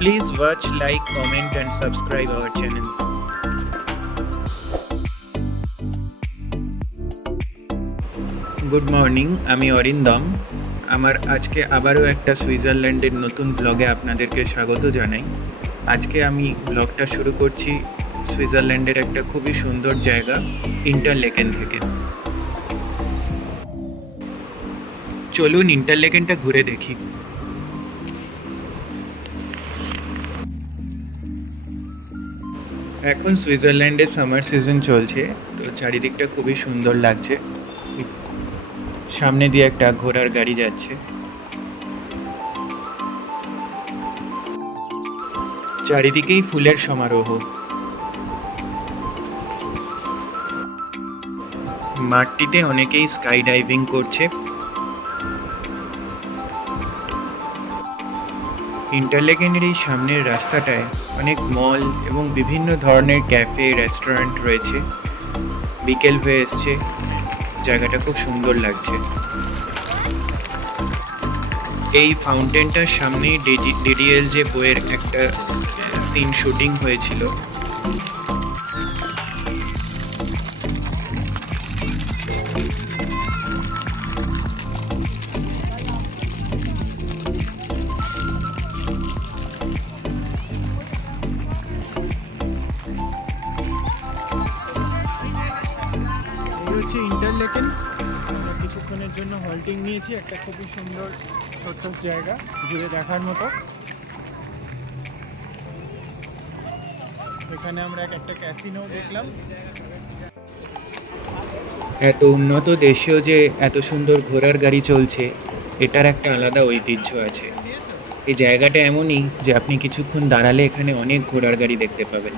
Please watch, like, comment and subscribe our channel. Good morning, আমি অরিন্দম। আমার আজকে আবারও একটা সুইজারল্যান্ডের নতুন ব্লগে আপনাদেরকে স্বাগত জানাই। আজকে আমি ব্লগটা শুরু করছি সুইজারল্যান্ডের একটা খুবই সুন্দর জায়গা ইন্টারলেকেন থেকে। চলুন ইন্টারলেকেনটা ঘুরে দেখি। এখন সুইজারল্যান্ডে সামার সিজন চলছে, তো চারিদিকটা খুবই সুন্দর লাগছে। সামনে দিয়ে একটা ঘোড়ার গাড়ি যাচ্ছে। চারিদিকেই ফুলের সমারোহ। মাঠটিতে অনেকেই স্কাই ডাইভিং করছে। ইন্টারলেকেনের এই সামনের রাস্তাটায় অনেক মল এবং বিভিন্ন ধরনের ক্যাফে রেস্টুরেন্ট রয়েছে। বিকেল হয়ে এসছে, জায়গাটা খুব সুন্দর লাগছে। এই ফাউন্টেনটার সামনেই ডিডিএল যে বইয়ের একটা সিন শুটিং হয়েছিল। এই হচ্ছে ইন্টারলেকেন। আমরা কিছুক্ষণের জন্য হল্টিং নিয়েছি। একটা খুবই সুন্দর ছোট্ট জায়গা, ঘুরে দেখার মতো। এখানে আমরা একটা ক্যাসিনো দেখলাম। এত উন্নত দেশেও যে এত সুন্দর ঘোড়ার গাড়ি চলছে, এটার একটা আলাদা ঐতিহ্য আছে। এই জায়গাটা এমনই যে আপনি কিছুক্ষণ দাঁড়ালে এখানে অনেক ঘোড়ার গাড়ি দেখতে পাবেন।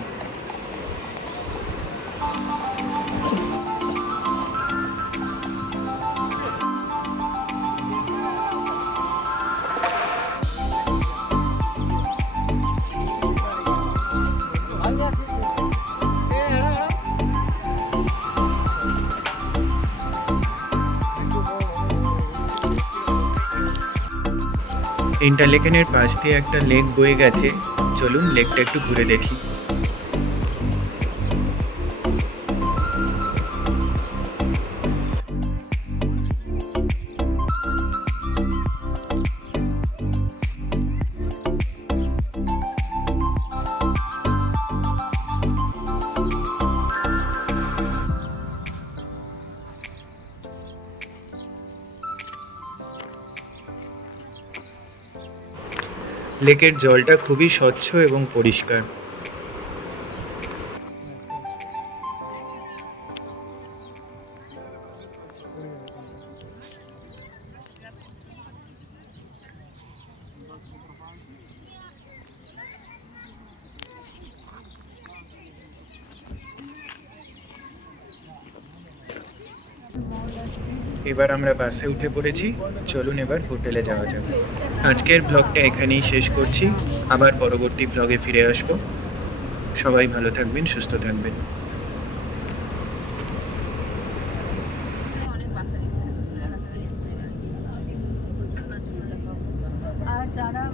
ইন্টারলেকেনের পাশ দিয়ে একটা লেক বয়ে গেছে। চলুন লেকটা একটু ঘুরে দেখি। লেকের জলটা খুবই স্বচ্ছ এবং পরিষ্কার। এবার আমরা বাসে উঠে পড়েছি। চলুন এবার হোটেলে যাওয়া যাক। আজকের ব্লগটা এখানেই শেষ করছি। আবার পরবর্তী ব্লগে ফিরে আসব। সবাই ভালো থাকবেন, সুস্থ থাকবেন। আর যারা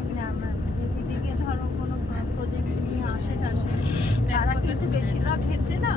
এদিকে ধরো কোনো প্রজেক্ট নিয়ে আসে টাসে, তারা কিন্তু বেশিরভাগ ক্ষেত্রে না